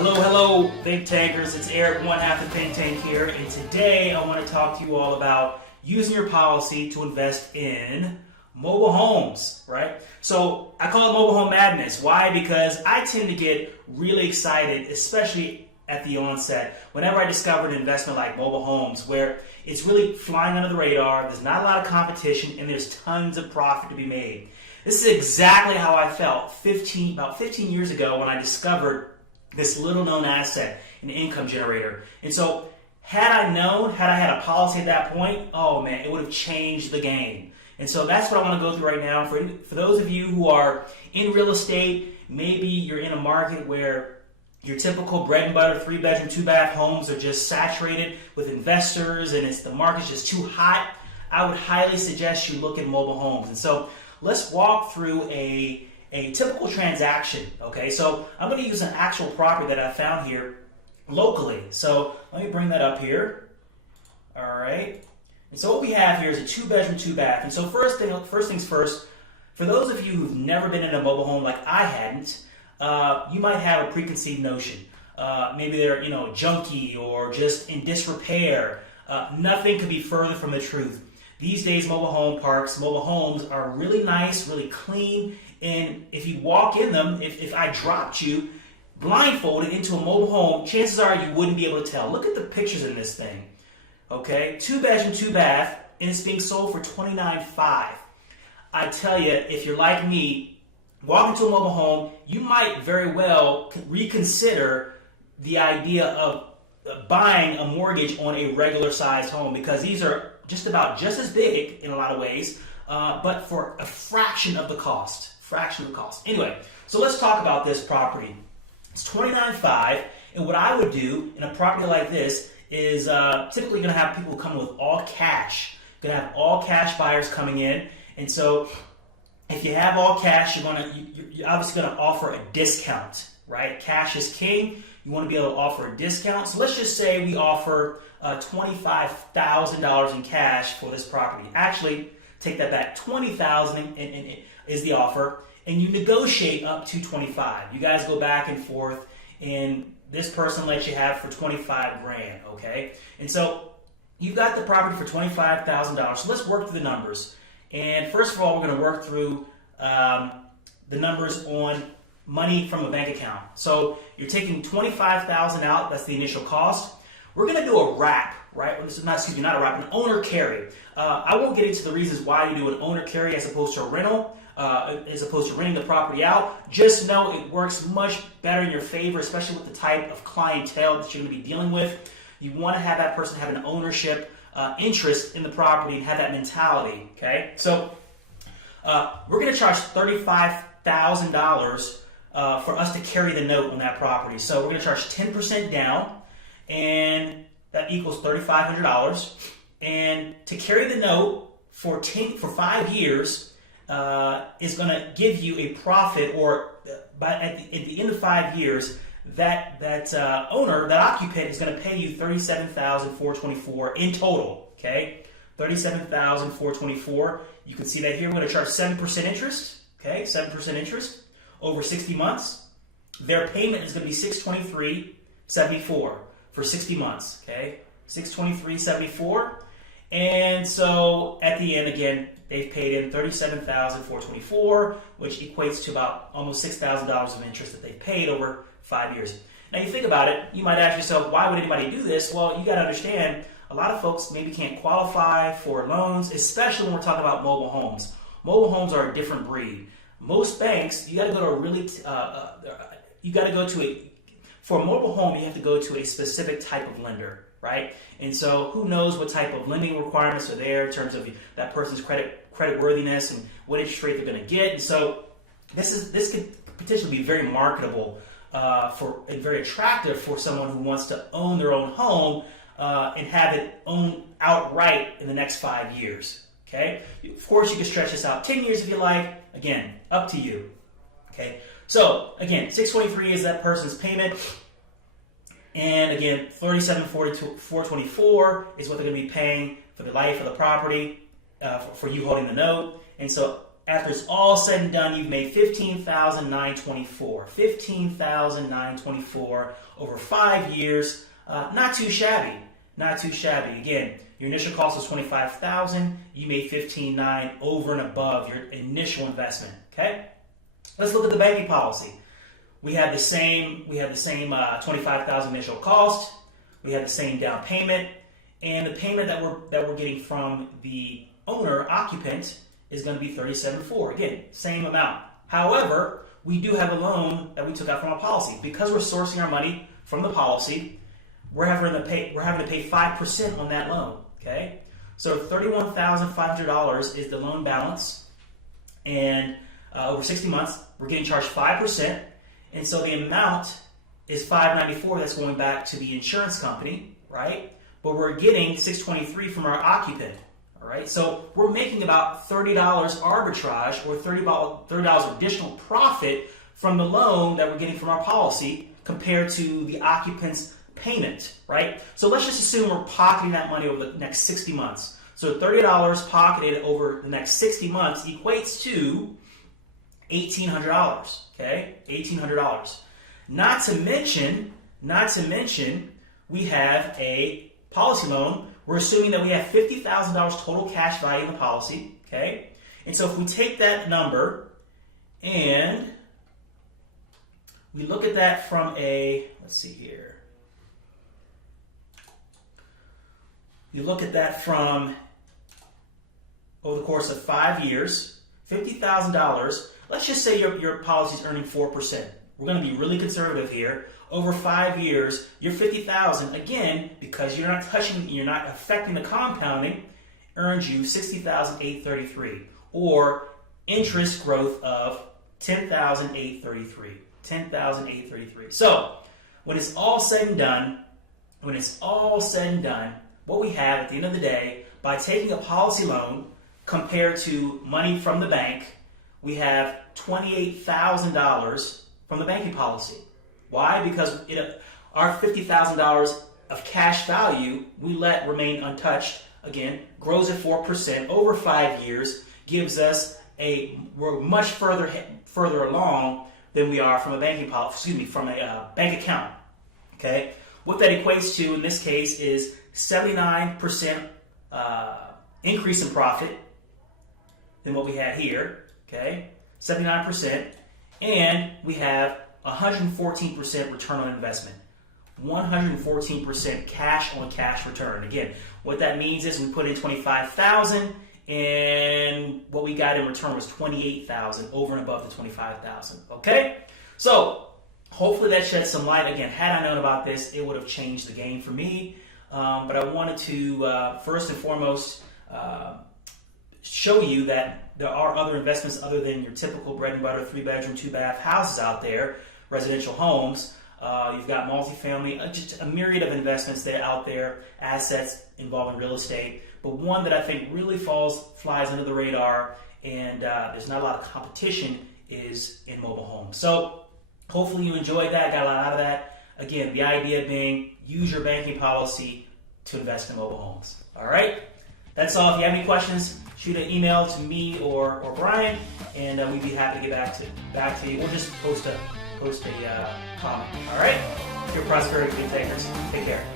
Hello, Think Tankers. It's Eric, one half the Think Tank here, and today I want to talk to you all about using your policy to invest in mobile homes, right? So I call it mobile home madness. Why? Because I tend to get really excited, especially at the onset, whenever I discover an investment like mobile homes, where it's really flying under the radar, there's not a lot of competition, and there's tons of profit to be made. This is exactly how I felt about 15 years ago when I discovered this little known asset, an income generator. And so had I had a policy at that point, oh man, it would have changed the game. And so that's what I want to go through right now. For those of you who are in real estate, maybe you're in a market where your typical bread and butter 3-bedroom, 2-bath homes are just saturated with investors and the market's just too hot, I would highly suggest you look at mobile homes. And so let's walk through a typical transaction, okay? So I'm going to use an actual property that I found here locally. So let me bring that up here. All right. And so what we have here is a 2-bedroom, 2-bath. And so first things first, for those of you who've never been in a mobile home like I hadn't, you might have a preconceived notion. Maybe they're, junky or just in disrepair. Nothing could be further from the truth. These days, mobile homes are really nice, really clean, and if you walk in them, if I dropped you blindfolded into a mobile home, chances are you wouldn't be able to tell. Look at the pictures in this thing, okay? 2-bedroom, 2-bath, and it's being sold for $29,500. I tell you, if you're like me, walk into a mobile home, you might very well reconsider the idea of buying a mortgage on a regular-sized home, because these are just as big in a lot of ways, but for a fraction of the cost. Anyway, so let's talk about this property. It's $29,500, and what I would do in a property like this is typically going to have people come with all cash. Going to have all cash buyers coming in, and so if you have all cash, you're obviously going to offer a discount, right? Cash is king. You want to be able to offer a discount. So let's just say we offer $25,000 in cash for this property. Actually, take that back. $20,000 is the offer, and you negotiate up to $25,000. You guys go back and forth, and this person lets you have for $25,000. Okay, and so you've got the property for $25,000. So let's work through the numbers. And first of all, we're going to work through the numbers on money from a bank account. So you're taking $25,000 out. That's the initial cost. We're going to do a wrap, right? Not a wrap, an owner carry. I won't get into the reasons why you do an owner carry as opposed to a rental, as opposed to renting the property out. Just know it works much better in your favor, especially with the type of clientele that you're going to be dealing with. You want to have that person have an ownership interest in the property and have that mentality, okay? So we're going to charge $35,000 for us to carry the note on that property. So we're going to charge 10% down, and that equals $3,500. And to carry the note for 5 years is going to give you a profit, or at the end of 5 years, that owner, that occupant, is going to pay you $37,424 in total. Okay, $37,424. You can see that here. We're going to charge 7% interest. Okay, 7% interest over 60 months. Their payment is going to be $623.74 for 60 months. Okay, $623.74. And so at the end, again, they've paid in $37,424, which equates to about almost $6,000 of interest that they've paid over 5 years. Now you think about it, you might ask yourself, why would anybody do this? Well, you got to understand, a lot of folks maybe can't qualify for loans, especially when we're talking about mobile homes. Mobile homes are a different breed. Most banks, for a mobile home, you have to go to a specific type of lender, right? And so who knows what type of lending requirements are there in terms of that person's credit worthiness and what interest rate they're going to get. And so this could potentially be very marketable and very attractive for someone who wants to own their own home and have it owned outright in the next 5 years. Okay? Of course, you can stretch this out 10 years if you like. Again, up to you. Okay? So, again, $623 is that person's payment. And again, $37,424 is what they're going to be paying for the life of the property, for you holding the note. And so after it's all said and done, you've made $15,924. $15,924 over 5 years. Not too shabby. Not too shabby. Again, your initial cost was $25,000. You made $15,900 over and above your initial investment. Okay. Let's look at the banking policy. We have the same. $25,000 initial cost. We have the same down payment, and the payment that we're getting from the owner occupant is going to be $37,400. Again, same amount. However, we do have a loan that we took out from our policy because we're sourcing our money from the policy. We're having to pay 5% on that loan. Okay, so $31,500 is the loan balance, and over 60 months, we're getting charged 5%, and so the amount is $594. That's going back to the insurance company, right? But we're getting $623 from our occupant. All right, so we're making about $30 arbitrage or $30 additional profit from the loan that we're getting from our policy compared to the occupant's payment, right? So let's just assume we're pocketing that money over the next 60 months. So $30 pocketed over the next 60 months equates to $1,800, okay? $1,800. Not to mention, we have a policy loan. We're assuming that we have $50,000 total cash value in the policy, okay? And so if we take that number and we look at that from let's see here. You look at that from over the course of 5 years, $50,000. Let's just say your policy is earning 4%. We're going to be really conservative here. Over 5 years, your $50,000, again, because you're not affecting the compounding, earns you $60,833, or interest growth of $10,833. $10,833. So, when it's all said and done, what we have at the end of the day, by taking a policy loan compared to money from the bank, we have $28,000 from the banking policy. Why? Because our $50,000 of cash value we let remain untouched. Again, grows at 4% over 5 years, gives us we're much further along than we are from a banking policy. From a bank account. Okay, what that equates to in this case is 79% increase in profit than what we had here. Okay, 79%, and we have 114% return on investment. 114% cash on cash return. Again, what that means is we put in $25,000 and what we got in return was $28,000 over and above the $25,000. Okay? So, hopefully that sheds some light. Again, had I known about this, it would have changed the game for me. But I wanted to, first and foremost, show you that there are other investments other than your typical bread and butter 3-bedroom, 2-bath houses out there, residential homes. You've got multifamily, just a myriad of investments that are out there, assets involving real estate. But one that I think really flies under the radar, and there's not a lot of competition, is in mobile homes. So hopefully you enjoyed that, got a lot out of that. Again, the idea being use your banking policy to invest in mobile homes. All right? That's all. If you have any questions, shoot an email to me or Brian, and we'd be happy to get back to you. Or just post a comment. All right? Your prosperity, good takers. Take care.